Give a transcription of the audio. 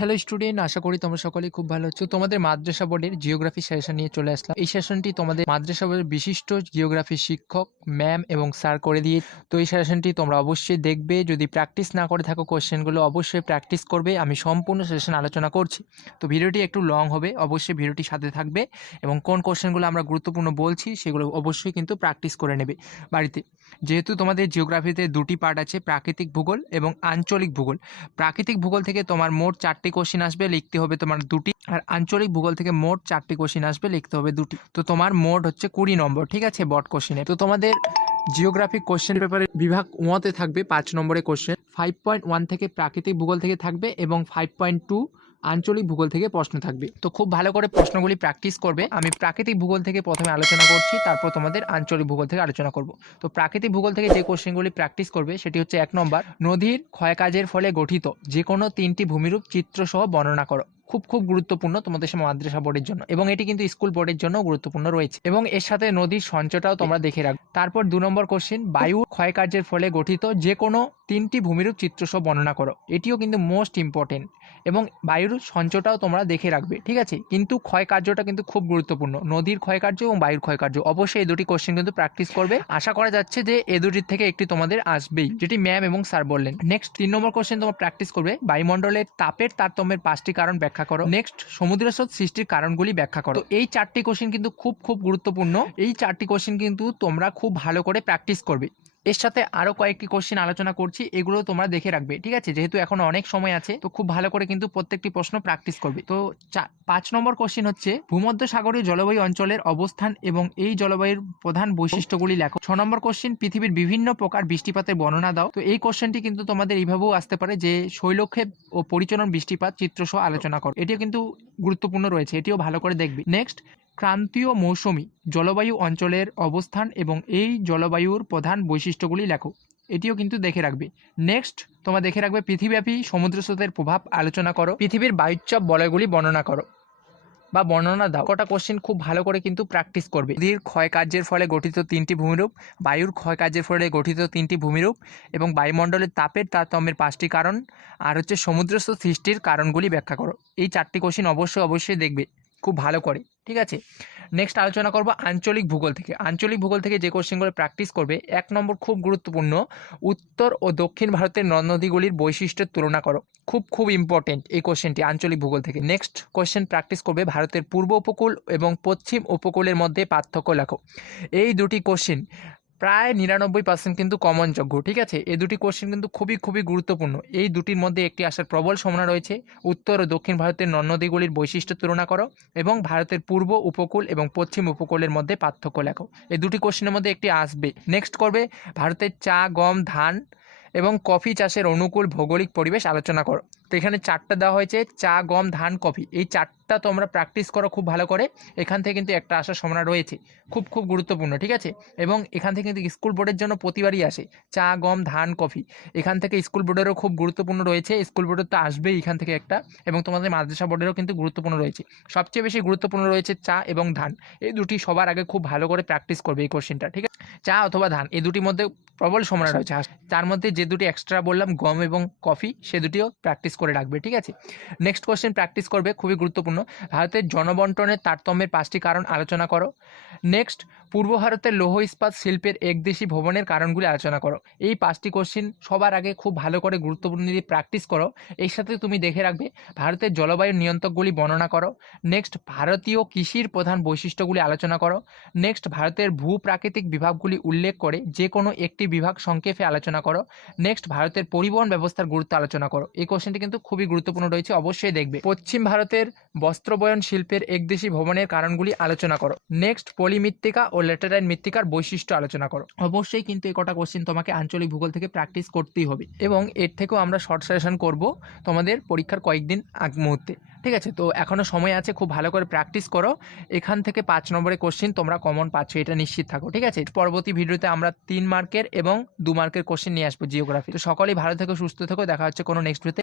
Hello student, আশা করি তোমরা সকলেই খুব ভালো আছো। তোমাদের মাদ্রাসা বোর্ডের জিওগ্রাফি সেশন নিয়ে চলে আসলাম। এই সেশনটি তোমাদের মাদ্রাসা বোর্ডের বিশিষ্ট জিওগ্রাফি শিক্ষক ম্যাম এবং স্যার করে দিয়ে, তো এই সেশনটি তোমরা অবশ্যই দেখবে। যদি প্র্যাকটিস না করে থাকো কোশ্চেনগুলো অবশ্যই প্র্যাকটিস করবে। আমি সম্পূর্ণ সেশন আলোচনা করছি, তো ভিডিওটি একটু লং হবে, অবশ্যই ভিডিওটির সাথে থাকবে এবং কোন কোশ্চেনগুলো আমরা গুরুত্বপূর্ণ বলছি সেগুলো অবশ্যই কিন্তু প্র্যাকটিস করে নেবে বাড়িতে। যেহেতু তোমাদের জিওগ্রাফিতে দুটি পার্ট আছে, প্রাকৃতিক ভূগোল এবং আঞ্চলিক ভূগোল। প্রাকৃতিক ভূগোল থেকে তোমার মোট 4টি কোশ্চেন আসবে, লিখতে হবে তোমার 2টি। আর আঞ্চলিক ভূগোল থেকে মোট 4টি কোশ্চেন আসবে, লিখতে হবে 2টি। তো তোমার মোট হচ্ছে 20 নম্বর, ঠিক আছে, বট কোশ্চেনে। তো তোমাদের জিওগ্রাফিক কোশ্চেন পেপারে বিভাগ 1তে থাকবে 5 নম্বরের কোশ্চেন। 5.1 থেকে প্রাকৃতিক ভূগোল থেকে থাকবে এবং 5.2 আঞ্চলিক ভূগোল থেকে প্রশ্ন থাকবে। তো খুব ভালো করে প্রশ্নগুলি প্র্যাকটিস করবে। আমি প্রাকৃতিক ভূগোল থেকে প্রথমে আলোচনা করছি, তারপর তোমাদের আঞ্চলিক ভূগোল থেকে আলোচনা করব। তো প্রাকৃতিক ভূগোল থেকে যে কোশ্চেনগুলি প্র্যাকটিস করবে সেটি হচ্ছে 1 নম্বর, নদীর ক্ষয়কাজের ফলে গঠিত যে কোনো 3টি ভূমিরূপ চিত্রসহ বর্ণনা করো। খুব খুব গুরুত্বপূর্ণ তোমাদের মাদ্রাসা বোর্ডের জন্য, এবং এটি কিন্তু স্কুল বোর্ডের জন্য গুরুত্বপূর্ণ রয়েছে, এবং এর সাথে নদীর সঞ্চয়টাও তোমরা দেখে রাখবে। তারপর 2 নম্বর কোশ্চেন, বায়ুর ক্ষয়কার্যের ফলে গঠিত যে কোনো 3টি ভূমিরূপ চিত্রসহ বর্ণনা করো। এটিও কিন্তু মোস্ট ইম্পর্টেন্ট, এবং বায়ুর সঞ্চয়টাও তোমরা দেখে রাখবে, ঠিক আছে। কিন্তু ক্ষয়কার্যটা কিন্তু খুব গুরুত্বপূর্ণ, নদীর ক্ষয়কার্য এবং বায়ুর ক্ষয়কার্য। অবশ্যই এই দুটি কোশ্চেন কিন্তু প্র্যাকটিস করবে। আশা করা যাচ্ছে যে এই দুটির থেকে একটি তোমাদের আসবেই, যেটি ম্যাম এবং স্যার বললেন। নেক্সট 3 নম্বর কোশ্চেন তোমরা প্র্যাকটিস করবে, বায়ুমণ্ডলের তাপের তারতম্যের 5টি কারণ ব্যাখ্যা করো। নেক্সট, সমুদ্রস্রোত সৃষ্টির কারণগুলি ব্যাখ্যা করো। তো এই 4টি কোশ্চেন কিন্তু খুব খুব গুরুত্বপূর্ণ। এই 4টি কোশ্চেন কিন্তু তোমরা খুব ভালো করে প্র্যাকটিস করবে। এর সাথে আরো কয়েকটি কোশ্চেন আলোচনা করছি, এগুলো তোমরা দেখে রাখবে, ঠিক আছে। যেহেতু এখন অনেক সময় আছে, তো খুব ভালো করে কিন্তু প্রত্যেকটি প্রশ্ন প্র্যাকটিস করবে। তো 5 নম্বর কোশ্চেন হচ্ছে, ভূমধ্যসাগরীয় জলবায়ু অঞ্চলের অবস্থান এবং এই জলবায়ুর প্রধান বৈশিষ্ট্যগুলি লেখো। 6 নম্বর কোশ্চেন, পৃথিবীর বিভিন্ন প্রকার বৃষ্টিপাতের বর্ণনা দাও। তো এই কোশ্চেনটি কিন্তু তোমাদের এইভাবেও আসতে পারে যে শৈলক্ষেপ ও পরিচলন বৃষ্টিপাত চিত্রসহ আলোচনা করো। এটিও কিন্তু গুরুত্বপূর্ণ রয়েছে, এটিও ভালো করে দেখবে। নেক্সট, ক্রান্তীয় মৌসুমী জলবায়ু অঞ্চলের অবস্থান এবং এই জলবায়ুর প্রধান বৈশিষ্ট্যগুলি লেখো। এটিও কিন্তু দেখে রাখবে। নেক্সট, তোমরা দেখে রাখবে, পৃথিবীব্যাপী সমুদ্র স্রোতের প্রভাব আলোচনা করো। পৃথিবীর বায়ুচাপ বলয়গুলি বর্ণনা করো বা বর্ণনা দাও। কটা কোশ্চেন খুব ভালো করে কিন্তু প্র্যাকটিস করবে। নদীর ক্ষয়কার্যের ফলে গঠিত 3টি ভূমিরূপ, বায়ুর ক্ষয়কার্যের ফলে গঠিত 3টি ভূমিরূপ, এবং বায়ুমণ্ডলের তাপের তারতম্যের 5টি কারণ, আর হচ্ছে সমুদ্রস্রোত সৃষ্টির কারণগুলি ব্যাখ্যা করো। এই 4টি কোশ্চেন অবশ্যই দেখবে খুব ভালো করে, ঠিক আছে। নেক্সট আলোচনা করব আঞ্চলিক ভূগোল থেকে। আঞ্চলিক ভূগোল থেকে যে কোশ্চেনগুলো প্র্যাকটিস করবে, 1 নম্বর খুব গুরুত্বপূর্ণ, উত্তর ও দক্ষিণ ভারতের নদ নদীগুলির বৈশিষ্ট্যের তুলনা করো। খুব খুব ইম্পর্টেন্ট এই কোশ্চেনটি আঞ্চলিক ভূগোল থেকে। নেক্সট কোশ্চেন প্র্যাকটিস করবে, ভারতের পূর্ব উপকূল এবং পশ্চিম উপকূলের মধ্যে পার্থক্য লেখো। এই দুটি কোশ্চেন প্রায় 99% কিন্তু কমন যোগ্য, ঠিক আছে। এই দুটি কোশ্চেন কিন্তু খুবই গুরুত্বপূর্ণ। এই দুটির মধ্যে একটি আসার প্রবল সম্ভাবনা রয়েছে। উত্তর ও দক্ষিণ ভারতের নদ নদীগুলির বৈশিষ্ট্য তুলনা করো এবং ভারতের পূর্ব উপকূল এবং পশ্চিম উপকূলের মধ্যে পার্থক্য লেখো। এই দুটি কোশ্চেনের মধ্যে একটি আসবে। নেক্সট করবে, ভারতের চা, গম, ধান এবং কফি চাষের অনুকূল ভৌগোলিক পরিবেশ আলোচনা করো। তো এখানে 4টা দেওয়া হয়েছে, চা, গম, ধান, কফি। এই 4টা তোমরা প্র্যাকটিস করো খুব ভালো করে। এখান থেকে কিন্তু একটা আসার সম্ভাবনা রয়েছে, খুব গুরুত্বপূর্ণ, ঠিক আছে। এবং এখান থেকে কিন্তু স্কুল বোর্ডের জন্য প্রতিবারই আসে চা, গম, ধান, কফি। এখান থেকে স্কুল বোর্ডেরও খুব গুরুত্বপূর্ণ রয়েছে, স্কুল বোর্ডের তো আসবেই এখান থেকে একটা, এবং তোমাদের মাদ্রাসা বোর্ডেরও কিন্তু গুরুত্বপূর্ণ রয়েছে। সবচেয়ে বেশি গুরুত্বপূর্ণ রয়েছে চা এবং ধান। এই দুটি সবার আগে খুব ভালো করে প্র্যাকটিস করবে এই কোশ্চেনটা, ঠিক আছে। চা অথবা ধান, এই দুটির মধ্যে প্রবল সম্ভাবনা রয়েছে। তার মধ্যে যে দুটি এক্সট্রা বললাম, গম এবং কফি, সে দুটিও প্র্যাকটিস করে রাখবে, ঠিক আছে। নেক্সট কোশ্চেন প্র্যাকটিস করবে, খুবই গুরুত্বপূর্ণ, ভারতের জনবন্টনের তারতম্যের 5টি কারণ আলোচনা করো। নেক্সট, পূর্ব ভারতের লৌহ ইস্পাত শিল্পের একদেশী ভবনের কারণগুলি আলোচনা করো। এই 5টি কোশ্চেন সবার আগে খুব ভালো করে গুরুত্বপূর্ণ দিয়ে প্র্যাকটিস করো। এর সাথে তুমি দেখে রাখবে, ভারতের জলবায়ু নিয়ন্ত্রকগুলি বর্ণনা করো। নেক্সট, ভারতীয় কৃষির প্রধান বৈশিষ্ট্যগুলি আলোচনা করো। নেক্সট, ভারতের ভূপ্রাকৃতিক বিভাগগুলি উল্লেখ করে যে কোনো একটি বিভাগ সংক্ষেপে আলোচনা করো। নেক্সট, ভারতের পরিবহন ব্যবস্থার গুরুত্ব আলোচনা করো। এই কোশ্চেনটি কিন্তু খুবই গুরুত্বপূর্ণ রয়েছে, অবশ্যই দেখবে। পশ্চিম ভারতের বস্ত্রবয়ন শিল্পের একদেশী ভবনের কারণগুলি আলোচনা করো। নেক্সট, পলিমৃত্তিকা ও ল্যাটেরাইট মৃত্তিকার বৈশিষ্ট্য আলোচনা করো। অবশ্যই কিন্তু এই কটা কোশ্চেন তোমাকে আঞ্চলিক ভূগোল থেকে প্র্যাকটিস করতেই হবে, এবং এর থেকেও আমরা শর্ট সাজেশন করব তোমাদের পরীক্ষার কয়েকদিন আগ মুহূর্তে, ঠিক আছে। তো এখনো সময় আছে, খুব ভালো করে প্র্যাকটিস করো। এখান থেকে 5 নম্বরের কোশ্চেন তোমরা কমন পাচ্ছ, এটা নিশ্চিত থাকো, ঠিক আছে। পরবর্তী ভিডিওতে আমরা 3 মার্কের এবং 2 মার্কের কোশ্চেন নিয়ে আসবো জিওগ্রাফি। তো সকলেই ভালো থেকো, সুস্থ থেকো, দেখা হচ্ছে কোনো নেক্সট ভিডিওতে।